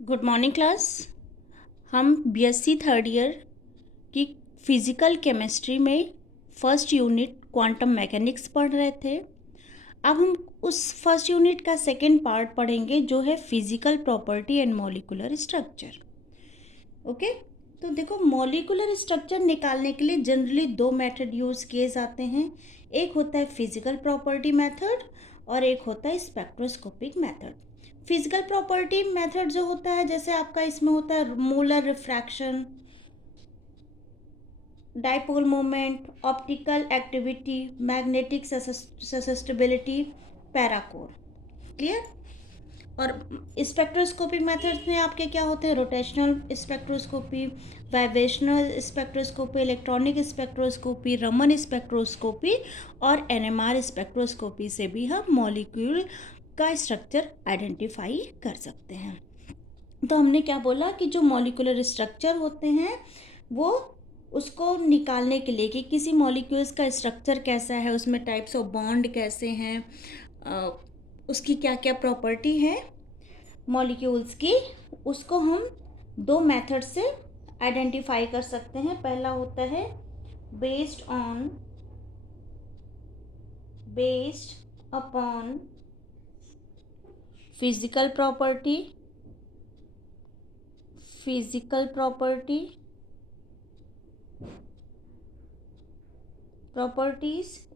Good morning class. हम BSc third year की physical chemistry में फर्स्ट यूनिट क्वांटम मैकेनिक्स पढ़ रहे थे। अब हम उस फर्स्ट यूनिट का सेकेंड पार्ट पढ़ेंगे जो है physical property and molecular structure. Okay, तो देखो मॉलिक्यूलर स्ट्रक्चर निकालने के लिए जनरली दो मेथड यूज़ किए जाते हैं। एक होता है फिजिकल प्रॉपर्टी मेथड और एक होता है spectroscopic method. Physical property method जो होता है, जैसे आपका इसमें होता है molar refraction, dipole moment, optical activity, magnetic susceptibility, parachor. Clear? और स्पेक्ट्रोस्कोपी मेथड्स में आपके क्या होते हैं? Rotational spectroscopy, vibrational spectroscopy, electronic spectroscopy, Raman spectroscopy और एनएमआर स्पेक्ट्रोस्कोपी से भी हम मॉलिक्यूल का स्ट्रक्चर आइडेंटिफाई कर सकते हैं। तो हमने क्या बोला कि जो मॉलिक्यूलर स्ट्रक्चर होते हैं वो उसको निकालने के लिए कि किसी मॉलिक्यूल्स का स्ट्रक्चर कैसा है, उसमें टाइप्स ऑफ बॉन्ड कैसे हैं, उसकी क्या क्या प्रॉपर्टी है मॉलिक्यूल्स की, उसको हम दो मेथड से आइडेंटिफाई कर सकते हैं। पहला होता है बेस्ड अपॉन फिजिकल प्रॉपर्टीज।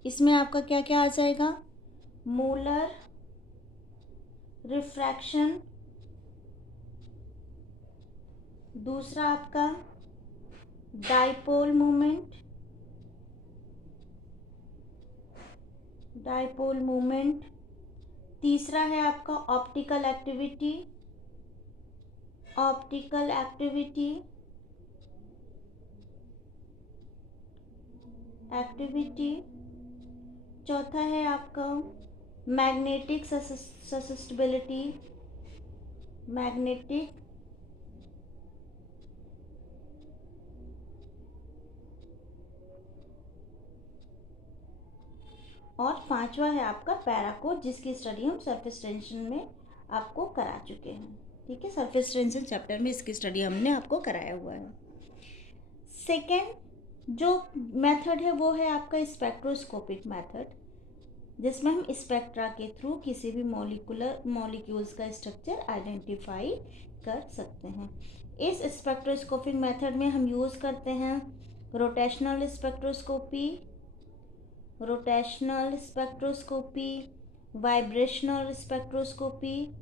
इसमें आपका क्या क्या आ जाएगा? मोलर रिफ्रैक्शन, दूसरा आपका डाइपोल मोमेंट, तीसरा है आपका ऑप्टिकल एक्टिविटी, चौथा है आपका मैग्नेटिक ससेप्टिबिलिटी, और पांचवा है आपका पैराकोर, जिसकी स्टडी हम सरफेस टेंशन में आपको करा चुके हैं। ठीक है, सरफेस टेंशन चैप्टर में इसकी स्टडी हमने आपको कराया हुआ है। सेकेंड जो मेथड है वो है आपका स्पेक्ट्रोस्कोपिक मेथड, जिसमें हम स्पेक्ट्रा के थ्रू किसी भी मॉलिक्यूल्स का स्ट्रक्चर आइडेंटिफाई कर सकते हैं। इस स्पेक्ट्रोस्कोपिक मेथड में हम यूज़ करते हैं rotational spectroscopy, vibrational spectroscopy,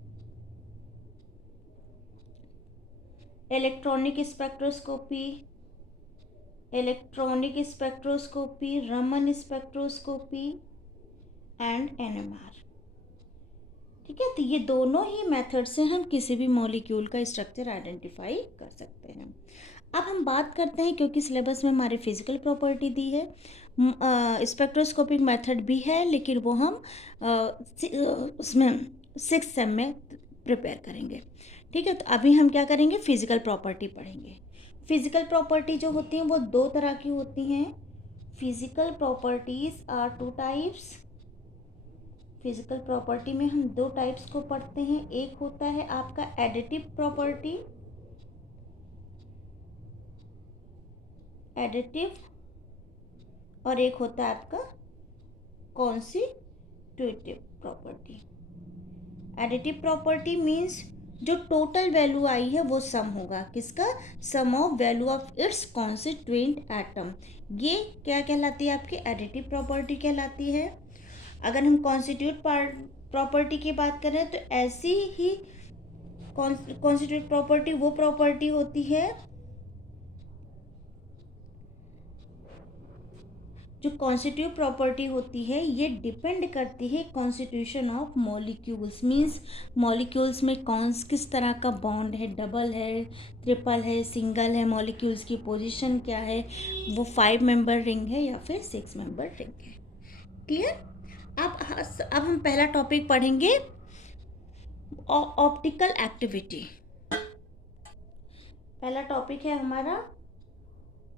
electronic spectroscopy, Raman spectroscopy and NMR. ठीक है, तो ये दोनों ही मेथड से हम किसी भी मॉलिक्यूल का स्ट्रक्चर आइडेंटिफाई कर सकते हैं। अब हम बात करते हैं, क्योंकि सिलेबस में हमारी फिजिकल प्रॉपर्टी दी है, स्पेक्ट्रोस्कोपिक मेथड भी है, लेकिन वो हम उसमें 6th सेम में प्रिपेयर करेंगे। ठीक है, तो अभी हम क्या करेंगे? फिजिकल प्रॉपर्टी पढ़ेंगे। फिजिकल प्रॉपर्टी जो होती हैं वो दो तरह की होती हैं। Physical properties are two types. Physical property में हम दो टाइप्स को पढ़ते हैं। एक होता है आपका एडिटिव और एक होता है आपका constitutive property. Additive property means जो टोटल वैल्यू आई है वो सम होगा किसका? Sum of value of its constituent atom. ये क्या कहलाती है? आपकी एडिटिव प्रॉपर्टी कहलाती है। अगर हम कॉन्स्टिट्यूट प्रॉपर्टी की बात करें तो ऐसी ही कॉन्स्टिट्यूट प्रॉपर्टी वो प्रॉपर्टी होती है जो कॉन्स्टिट्यूट प्रॉपर्टी होती है ये डिपेंड करती है constitution of molecules. Means molecules में किस तरह का बॉन्ड है, डबल है, ट्रिपल है, सिंगल है, मॉलिक्यूल्स की पोजीशन क्या है, वो 5 मेंबर रिंग है या फिर 6 मेंबर रिंग है। क्लियर? अब हम पहला टॉपिक पढ़ेंगे ऑप्टिकल एक्टिविटी। पहला टॉपिक है हमारा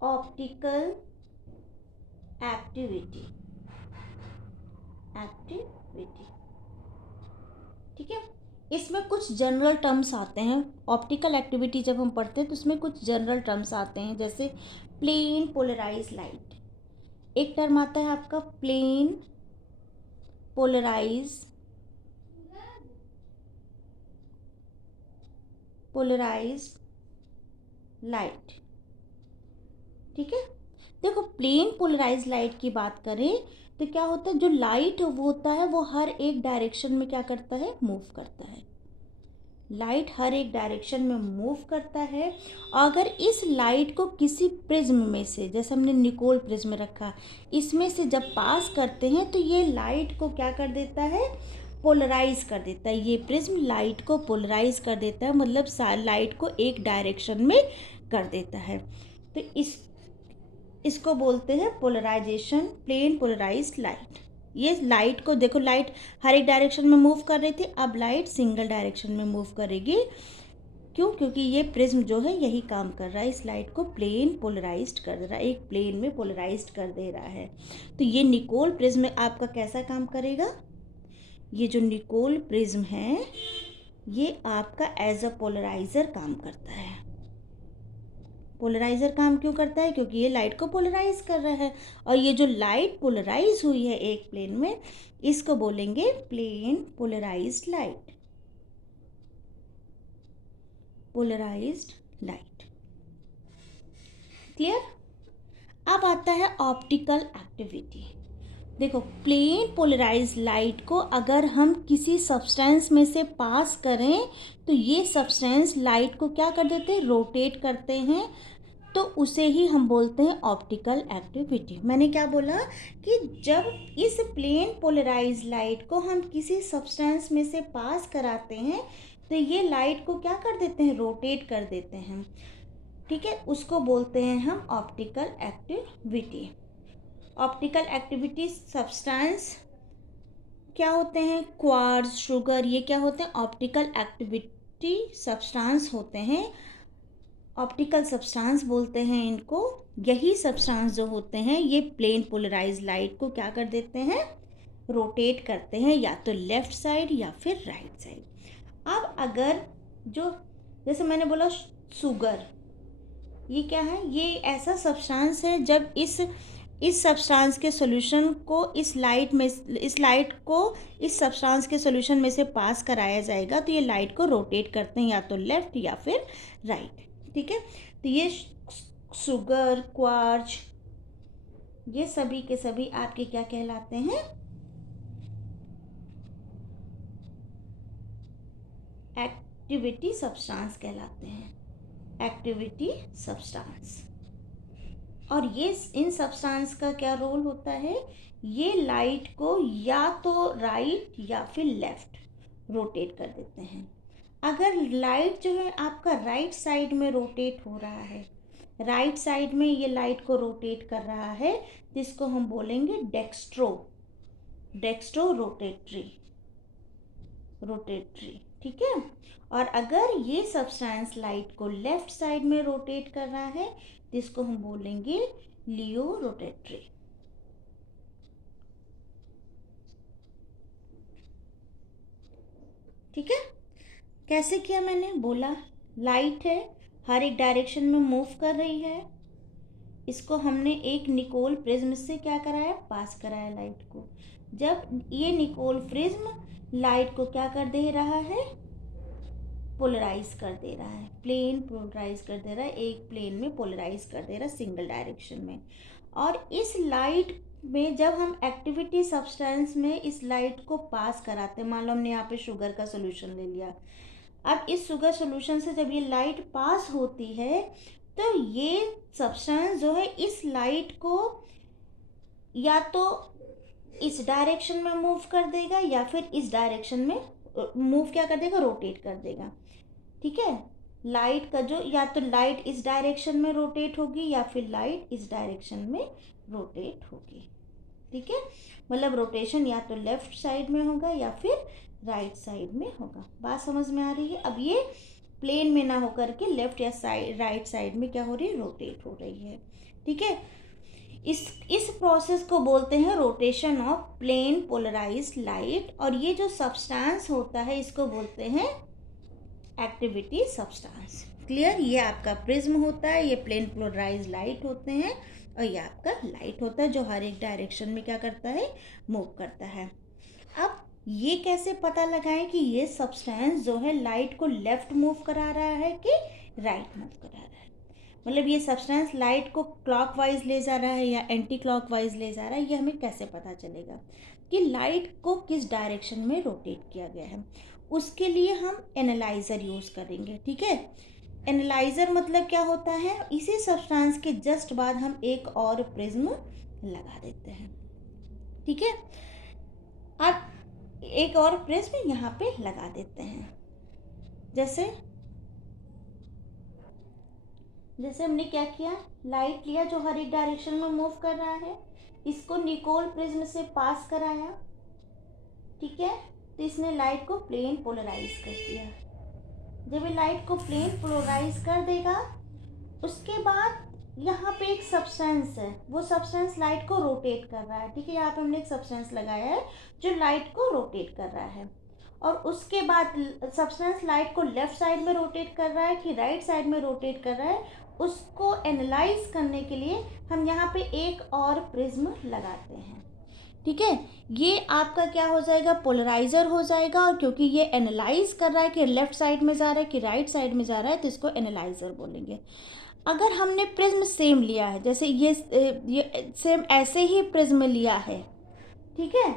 ऑप्टिकल एक्टिविटी। ठीक है, इसमें कुछ जनरल टर्म्स आते हैं। ऑप्टिकल एक्टिविटी जब हम पढ़ते हैं तो उसमें कुछ जनरल टर्म्स आते हैं, जैसे प्लेन पोलराइज लाइट। एक टर्म आता है आपका प्लेन पोलराइज लाइट। ठीक है, देखो प्लेन पोलराइज लाइट की बात करें तो क्या होता है, जो लाइट होता है वो हर एक डायरेक्शन में क्या करता है, मूव करता है। लाइट हर एक डायरेक्शन में मूव करता है। अगर इस लाइट को किसी प्रिज्म में से, जैसे हमने निकोल प्रिज्म रखा, इसमें से जब पास करते हैं तो ये लाइट को क्या कर देता है, पोलराइज कर देता है। ये प्रिज्म लाइट को पोलराइज कर देता है, मतलब लाइट को एक डायरेक्शन में कर देता है। तो इसको बोलते हैं पोलराइजेशन, प्लेन पोलराइज्ड लाइट। ये लाइट को देखो, लाइट हर एक डायरेक्शन में मूव कर रही थी, अब लाइट सिंगल डायरेक्शन में मूव करेगी। क्यों? क्योंकि ये प्रिज्म जो है यही काम कर रहा है, इस लाइट को प्लेन पोलराइज्ड कर दे रहा है, एक प्लेन में पोलराइज्ड कर दे रहा है। तो ये निकोल प्रिज्म आपका कैसा काम करेगा, ये जो निकोल प्रिज्म है ये आपका एज अ पोलराइजर काम करता है। पोलराइजर काम क्यों करता है, क्योंकि ये लाइट को पोलराइज कर रहा है। और ये जो लाइट पोलराइज हुई है एक प्लेन में, इसको बोलेंगे plane polarised light. Polarised light, clear. अब आता है ऑप्टिकल एक्टिविटी। देखो प्लेन पोलराइज्ड लाइट को अगर हम किसी सब्सटेंस में से पास करें तो ये सब्सटेंस लाइट को क्या कर देते हैं, रोटेट करते हैं, तो उसे ही हम बोलते हैं ऑप्टिकल एक्टिविटी। मैंने क्या बोला कि जब इस प्लेन पोलराइज्ड लाइट को हम किसी सब्सटेंस में से पास कराते हैं तो ये लाइट को क्या कर देते हैं, रोटेट कर देते हैं। ठीक है, उसको बोलते हैं हम optical activity. Optical activity substance क्या होते हैं, क्वार्ट्ज, शुगर, ये क्या होते हैं, ऑप्टिकल एक्टिविटी सब्सटेंस होते हैं। ऑप्टिकल सब्सटेंस बोलते हैं इनको। यही सब्सटेंस जो होते हैं ये प्लेन पोलराइज लाइट को क्या कर देते हैं, रोटेट करते हैं, या तो लेफ्ट साइड या फिर राइट साइड। अब अगर जो, जैसे मैंने बोला शुगर, ये क्या है, ये ऐसा सब्सटेंस है जब इस सब्सटेंस के सॉल्यूशन को इस लाइट को इस सब्सटेंस के सॉल्यूशन में से पास कराया जाएगा तो ये लाइट को रोटेट करते हैं, या तो लेफ्ट या फिर राइट। ठीक है, तो ये शुगर, क्वार्ट्ज, ये सभी के सभी आपके क्या कहलाते हैं, एक्टिविटी सब्सटेंस कहलाते हैं, एक्टिविटी सब्सटेंस। और ये इन सब्सटेंस का क्या रोल होता है, ये लाइट को या तो राइट या फिर लेफ्ट रोटेट कर देते हैं। अगर लाइट जो है आपका राइट साइड में रोटेट हो रहा है, राइट साइड में ये लाइट को रोटेट कर रहा है, जिसको हम बोलेंगे डेक्स्ट्रो रोटेटरी। ठीक है, और अगर ये सब्सटेंस लाइट को लेफ्ट साइड में रोटेट कर रहा है, जिसको हम बोलेंगे लियो रोटेटरी। ठीक है, कैसे किया, मैंने बोला लाइट है हर एक डायरेक्शन में मूव कर रही है, इसको हमने एक निकोल प्रिज्म से क्या कराया, पास कराया लाइट को। जब ये निकोल प्रिज्म लाइट को क्या कर दे रहा है, पोलराइज कर दे रहा है, प्लेन पोलराइज कर दे रहा है, एक प्लेन में पोलराइज कर दे रहा है सिंगल डायरेक्शन में। और इस लाइट में जब हम एक्टिविटी सब्सटेंस में इस लाइट को पास कराते हैं, मान लो हमने यहाँ पे शुगर का सोल्यूशन ले लिया, अब इस शुगर सोल्यूशन से जब ये लाइट पास होती है तो ये सब्सटेंस जो है इस लाइट को या तो इस डायरेक्शन में मूव कर देगा या फिर इस डायरेक्शन में मूव क्या कर देगा, रोटेट कर देगा। ठीक है, लाइट का जो, या तो लाइट इस डायरेक्शन में रोटेट होगी या फिर लाइट इस डायरेक्शन में रोटेट होगी। ठीक है, मतलब रोटेशन या तो लेफ्ट साइड में होगा या फिर राइट साइड में होगा। बात समझ में आ रही है। अब ये प्लेन में ना होकर के लेफ्ट या राइट साइड में क्या हो रही है, रोटेट हो रही है। ठीक है, इस प्रोसेस को बोलते हैं rotation of plane polarised light, और ये जो सब्सटेंस होता है इसको बोलते हैं एक्टिविटी सब्सटेंस। क्लियर? ये आपका प्रिज्म होता है, ये प्लेन पोलराइज्ड लाइट होते हैं, और ये आपका लाइट होता है जो हर एक डायरेक्शन में क्या करता है, मूव करता है। अब ये कैसे पता लगाएं कि ये सब्सटेंस जो है लाइट को लेफ्ट मूव करा रहा है कि राइट मूव करा रहा है? मतलब ये सब्सटेंस लाइट को क्लॉकवाइज ले जा रहा है या एंटी क्लॉकवाइज ले जा रहा है, ये हमें कैसे पता चलेगा कि लाइट को किस डायरेक्शन में रोटेट किया गया है? उसके लिए हम एनालाइजर यूज़ करेंगे। ठीक है, एनालाइजर मतलब क्या होता है, इसी सब्सटेंस के जस्ट बाद हम एक और प्रिज्म लगा देते हैं। ठीक है, अब एक और प्रिज्म यहाँ पे लगा देते हैं। जैसे हमने क्या किया, लाइट लिया जो हर एक डायरेक्शन में मूव कर रहा है, इसको निकोल प्रिज्म से पास कराया। ठीक है, तो इसने लाइट को प्लेन पोलराइज कर दिया। जब ये लाइट को प्लेन पोलराइज कर देगा, उसके बाद यहाँ पे एक सब्सटेंस है, वो सब्सटेंस लाइट को रोटेट कर रहा है। ठीक है, यहाँ पे हमने एक सब्सटेंस लगाया है जो लाइट को रोटेट कर रहा है, और उसके बाद सब्सटेंस लाइट को लेफ्ट साइड में रोटेट कर रहा है कि राइट साइड में रोटेट कर रहा है, उसको एनालाइज करने के लिए हम यहाँ पे एक और प्रिज्म लगाते हैं। ठीक है, ये आपका क्या हो जाएगा, पोलराइजर हो जाएगा, और क्योंकि ये एनालाइज कर रहा है कि लेफ्ट साइड में जा रहा है कि राइट साइड में जा रहा है, तो इसको एनालाइजर बोलेंगे। अगर हमने प्रिज्म सेम लिया है, जैसे ये सेम ऐसे ही प्रिज्म लिया है, ठीक है,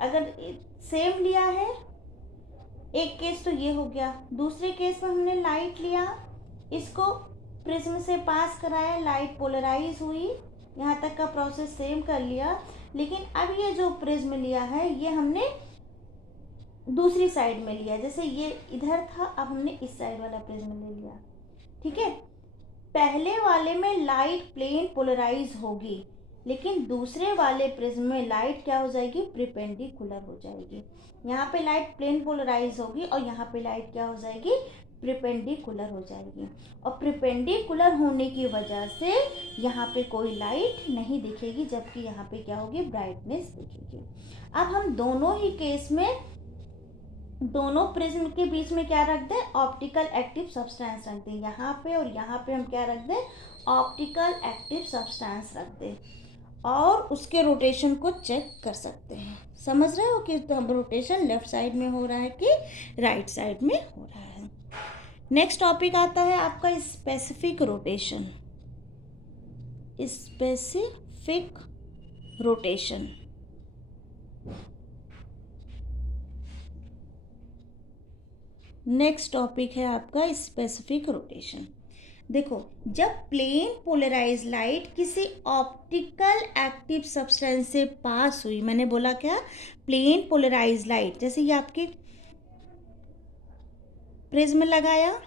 अगर सेम लिया है, एक केस तो ये हो गया, दूसरे केस में हमने लाइट लिया, इसको प्रिज्म से पास कराया, लाइट पोलराइज हुई, यहाँ तक का प्रोसेस सेम कर लिया, लेकिन अब ये जो प्रिज्म लिया है ये हमने दूसरी साइड में लिया। जैसे ये इधर था, अब हमने इस साइड वाला प्रिज्म ले लिया। ठीक है, पहले वाले में लाइट प्लेन पोलराइज होगी, लेकिन दूसरे वाले प्रिज्म में लाइट क्या हो जाएगी, परपेंडिकुलर हो जाएगी। यहाँ पे लाइट प्लेन पोलराइज होगी और यहाँ पे लाइट क्या हो जाएगी, परपेंडिकुलर हो जाएगी, और परपेंडिकुलर होने की वजह से यहाँ पे कोई लाइट नहीं दिखेगी, जबकि यहाँ पे क्या होगी, ब्राइटनेस दिखेगी। अब हम दोनों ही केस में दोनों प्रिज्म के बीच में क्या रख दें, ऑप्टिकल एक्टिव सब्सटेंस रख दें। यहाँ पे और यहाँ पे हम क्या रख दें, ऑप्टिकल एक्टिव सब्सटेंस रख दें, और उसके रोटेशन को चेक कर सकते हैं। समझ रहे हो कि रोटेशन लेफ्ट साइड में हो रहा है कि राइट साइड में हो रहा है। नेक्स्ट टॉपिक आता है आपका specific rotation. Specific rotation, next topic है आपका स्पेसिफिक रोटेशन। देखो, जब प्लेन पोलराइज लाइट किसी ऑप्टिकल एक्टिव सब्सटेंस से पास हुई, मैंने बोला क्या, प्लेन पोलराइज लाइट, जैसे ये आपकी प्रिज्म लगाया,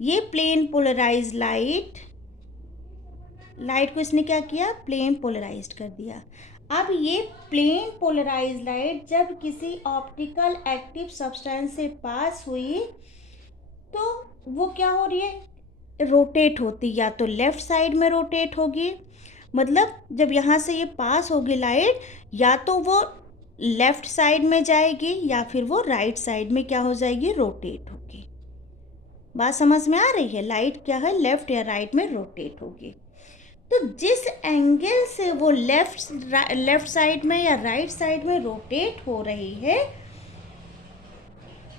ये प्लेन पोलराइज लाइट को इसने क्या किया, प्लेन पोलराइज्ड कर दिया। अब ये प्लेन पोलराइज लाइट जब किसी ऑप्टिकल एक्टिव सब्सटेंस से पास हुई, तो वो क्या हो रही है, रोटेट होती, या तो लेफ्ट साइड में रोटेट होगी, मतलब जब यहाँ से ये पास होगी लाइट, या तो वो लेफ्ट साइड में जाएगी या फिर वो राइट साइड में क्या हो जाएगी, रोटेट होगी। बात समझ में आ रही है, लाइट क्या है, लेफ्ट या राइट में रोटेट होगी। तो जिस एंगल से वो लेफ्ट साइड में या राइट साइड में रोटेट हो रही है,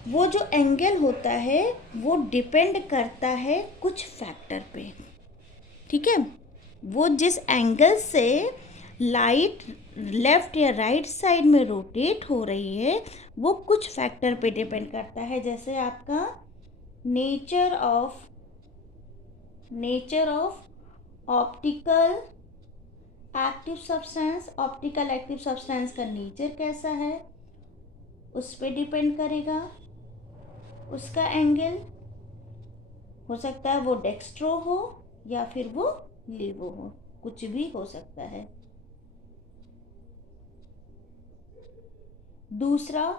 वो जो एंगल होता है वो डिपेंड करता है कुछ फैक्टर पे। ठीक है, वो जिस एंगल से लाइट लेफ्ट या राइट साइड में रोटेट हो रही है, वो कुछ फैक्टर पे डिपेंड करता है। जैसे आपका nature of optical active substance, optical active substance का नेचर कैसा है उस पर डिपेंड करेगा। उसका एंगल हो सकता है वो डेक्स्ट्रो हो या फिर वो लीवो हो, कुछ भी हो सकता है। दूसरा,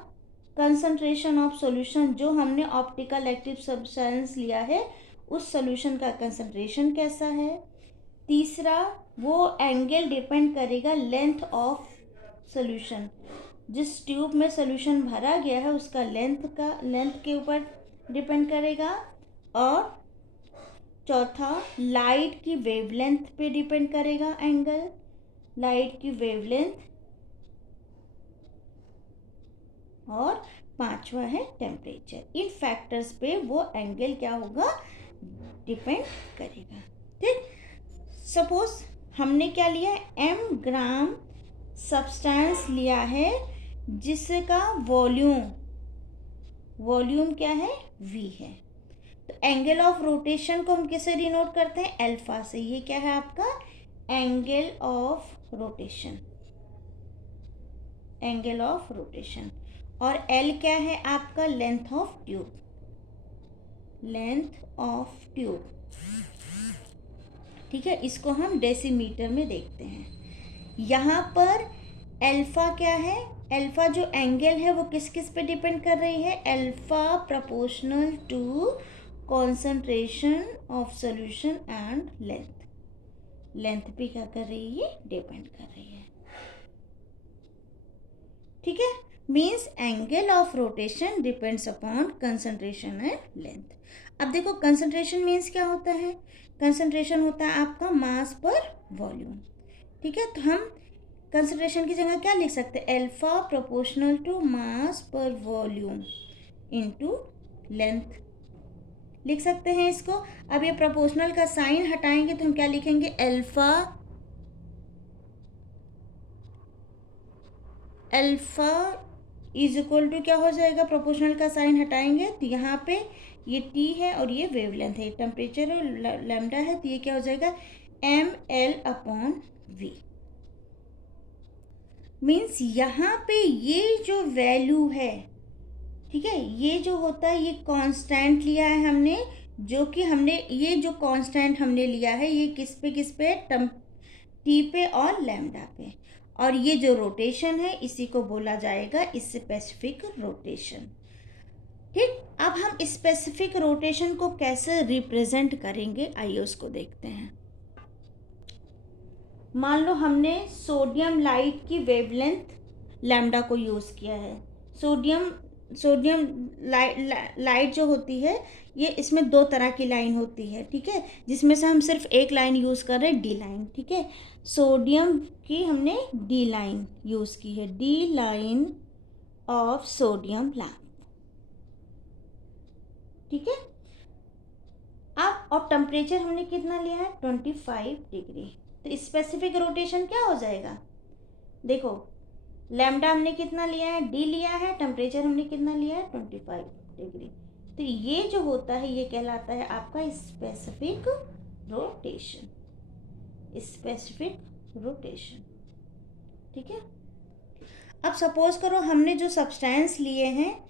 कंसंट्रेशन ऑफ सॉल्यूशन, जो हमने ऑप्टिकल एक्टिव सब्सटेंस लिया है उस सॉल्यूशन का कंसंट्रेशन कैसा है। तीसरा, वो एंगल डिपेंड करेगा लेंथ ऑफ सोल्यूशन। जिस ट्यूब में सोल्यूशन भरा गया है उसका लेंथ के ऊपर डिपेंड करेगा। और चौथा, लाइट की वेवलेंथ पे डिपेंड करेगा एंगल, लाइट की वेवलेंथ। और पांचवा है टेम्परेचर। इन फैक्टर्स पे वो एंगल क्या होगा, डिपेंड करेगा। ठीक, सपोज हमने क्या लिया है, m ग्राम सब्सटेंस लिया है जिसका वॉल्यूम क्या है, v है। तो एंगल ऑफ रोटेशन को हम किससे डिनोट करते हैं, अल्फा से। ये क्या है आपका angle of rotation, angle of rotation. और L क्या है आपका, length of tube, length of tube. ठीक है, इसको हम डेसीमीटर में देखते हैं। यहाँ पर अल्फा क्या है, अल्फा जो एंगल है वो किस किस पे डिपेंड कर रही है, alpha proportional to concentration of solution and length. Length भी क्या कर रही है, डिपेंड कर रही है। ठीक है, means angle of rotation depends upon concentration and length. अब देखो कंसंट्रेशन मीन्स क्या होता है, कंसंट्रेशन होता है आपका मास पर वॉल्यूम। ठीक है, तो हम कंसंट्रेशन की जगह क्या लिख सकते हैं, अल्फा प्रोपोर्शनल टू मास पर वॉल्यूम इनटू लेंथ लिख सकते हैं इसको। अब ये प्रोपोर्शनल का साइन हटाएंगे तो हम क्या लिखेंगे, अल्फा इज इक्वल टू क्या हो जाएगा, प्रोपोर्शनल का साइन हटाएंगे तो यहाँ पे ये टी है और ये वेवलेंथ है, टेम्परेचर और लैम्डा है, तो ये क्या हो जाएगा ml/v। मीन्स यहाँ पे ये जो वैल्यू है, ठीक है, ये जो होता है ये कांस्टेंट लिया है हमने, जो कि हमने ये जो कांस्टेंट हमने लिया है ये किस पे टी पे और लैम्डा पे। और ये जो रोटेशन है इसी को बोला जाएगा स्पेसिफिक रोटेशन। ठीक, अब हम स्पेसिफिक रोटेशन को कैसे रिप्रेजेंट करेंगे, आइए उसको देखते हैं। मान लो हमने सोडियम लाइट की वेवलेंथ लैम्डा को यूज़ किया है। सोडियम लाइट जो होती है ये, इसमें दो तरह की लाइन होती है, ठीक है, जिसमें से हम सिर्फ एक लाइन यूज़ कर रहे हैं, डी लाइन। ठीक है, सोडियम की हमने डी लाइन यूज़ की है, D line of sodium lamp. ठीक है, अब और टेम्परेचर हमने कितना लिया है, 25 डिग्री। तो स्पेसिफिक रोटेशन क्या हो जाएगा, देखो लैम्डा हमने कितना लिया है, डी लिया है, टेम्परेचर हमने कितना लिया है, 25 डिग्री। तो ये जो होता है ये कहलाता है आपका स्पेसिफिक रोटेशन, स्पेसिफिक रोटेशन। ठीक है, अब सपोज करो हमने जो सब्सटेंस लिए हैं,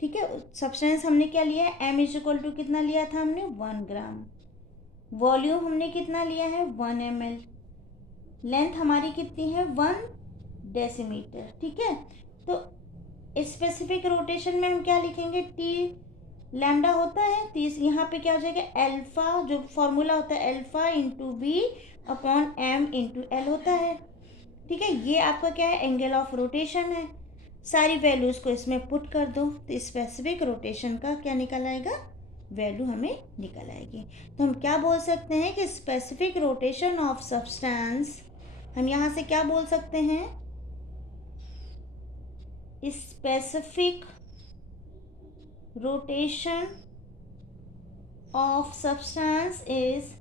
ठीक है, सब्सटेंस हमने क्या लिया है, m इज इक्वल टू कितना लिया था हमने, 1 ग्राम। वॉल्यूम हमने कितना लिया है, 1 ml। लेंथ हमारी कितनी है, 1 डेसीमीटर। ठीक है, तो स्पेसिफिक रोटेशन में हम क्या लिखेंगे, टी लैम्डा होता है, तो यहाँ पे क्या हो जाएगा, अल्फा जो फॉर्मूला होता है alpha into V upon M into L होता है। ठीक है, ये आपका क्या है, एंगल ऑफ रोटेशन है। सारी वैल्यूज़ को इसमें पुट कर दो तो स्पेसिफिक रोटेशन का क्या निकल आएगा, वैल्यू हमें निकल आएगी। तो हम क्या बोल सकते हैं कि स्पेसिफिक रोटेशन ऑफ सब्सटेंस, हम यहाँ से क्या बोल सकते हैं, specific rotation of substance is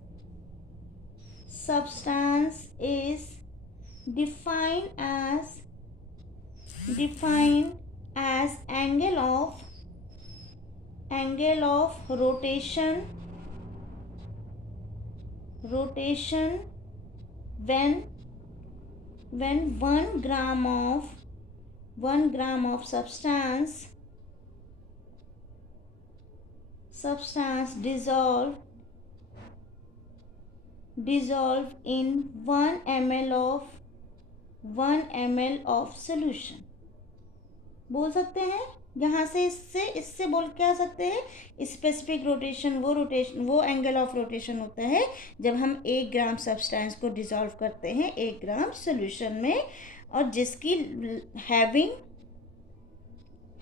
defined as angle of rotation when 1 gram of substance dissolved in 1 ml of solution। बोल सकते हैं यहाँ से इससे बोल क्या सकते हैं, स्पेसिफिक रोटेशन वो एंगल ऑफ रोटेशन होता है जब हम 1 ग्राम सब्सटेंस को डिसॉल्व करते हैं 1 ग्राम सॉल्यूशन में, और जिसकी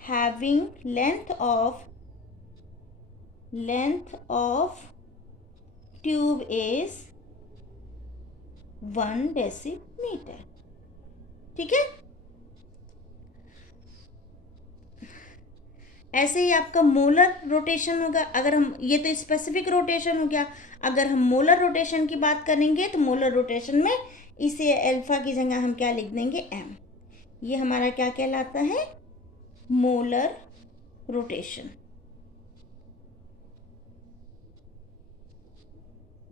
having length of tube is 1 decimetre. ठीक है, ऐसे ही आपका मोलर रोटेशन होगा। अगर हम, ये तो स्पेसिफिक रोटेशन हो गया, अगर हम मोलर रोटेशन की बात करेंगे तो मोलर रोटेशन में इसे अल्फा की जगह हम क्या लिख देंगे, m। ये हमारा क्या कहलाता है, molar rotation.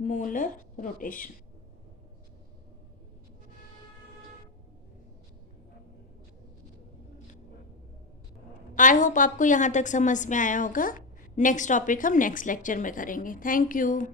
Molar rotation. I hope आपको यहाँ तक समझ में आया होगा। नेक्स्ट टॉपिक हम नेक्स्ट लेक्चर में करेंगे। Thank you.